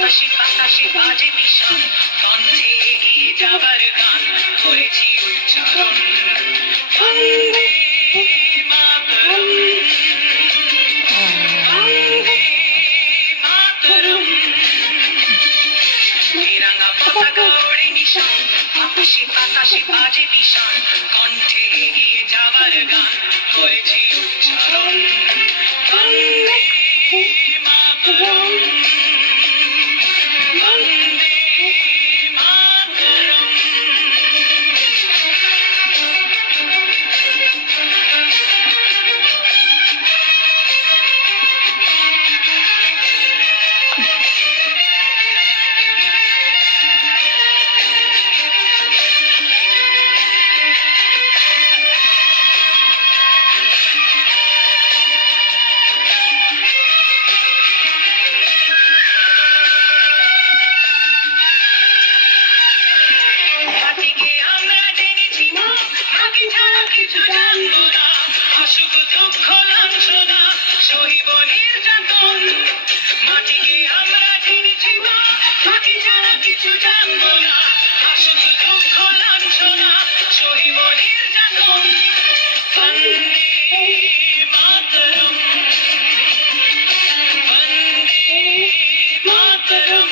আকাশে বাতাসে বাজে ভীষণ, কণ্ঠে এগিয়ে যাবার গান করেছি উচ্চারণ। বন্দে মাতরম, বন্দে মাতরম। তেরাঙ্গা পতাকা ওড়ে নিশান, আকাশে বাতাসে বাজে ভীষণ, কণ্ঠে এগিয়ে যাবার গান করেছি উচ্চারণ। বন্দে মাতরম, বন্দে মাতরম। মাটিকে আমরা জেনেছি মা, মাটি ছাড়া কিছু জানবো না। অসুখ দুঃখ লাঞ্ছনা সহিব নির্যাতন। মাটিকে আমরা জেনেছি মা, মাটি ছাড়া কিছু জানবো না। অসুখ দুঃখ লাঞ্ছনা সহিব নির্যাতন। বন্দে মাতরম, বন্দে মাতরম।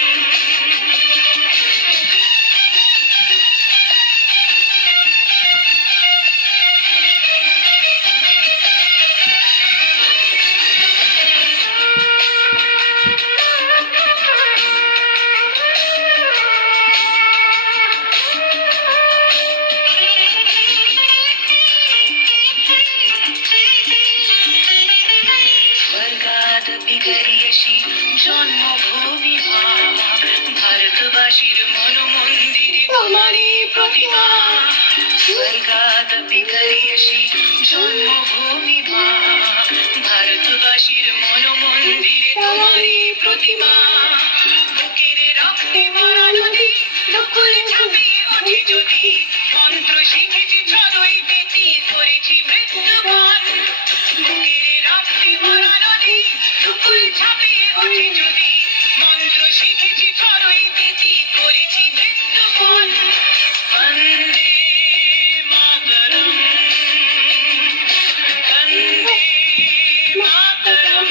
স্বর্গাদপি গরীয়সী জন্মভূমি মা, ভারতবাসীর মনোমন্দিরে তোমারই প্রতিমা। স্বর্গাদপি গরীয়সী জন্মভূমি মা, ভারতবাসীর মনোমন্দিরে তোমারই প্রতিমা। বুকের রক্তে ভরা নদী দুকুল ঝাঁপিয়ে ওঠে যদি, মন্ত্র শিখেছি ছড়ই পেটি করেছি মৃত্যুবান। বুকের রক্তে ভরা নদী দুকুল ঝাঁপিয়ে ওঠে যদি, মন্ত্র শিখেছি ছড়ই পেটি করেছি মৃত্যুবান। বন্দে মাতরম, বন্দে মাতরম।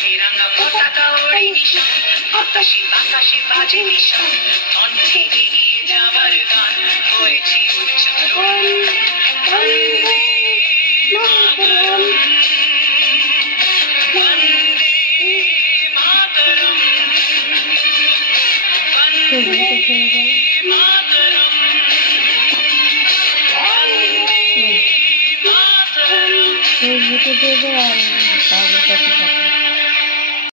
তেরাঙ্গা পতাকা ওড়ে নিশান, আকাশে বাতাসে বাজে ভীষণ, কণ্ঠে এগিয়ে যাবার গান করেছি উচ্চারণ। বন্দে মাতরম, বন্দে মাতরম, বন্দে মাতরম, বন্দে মাতরম।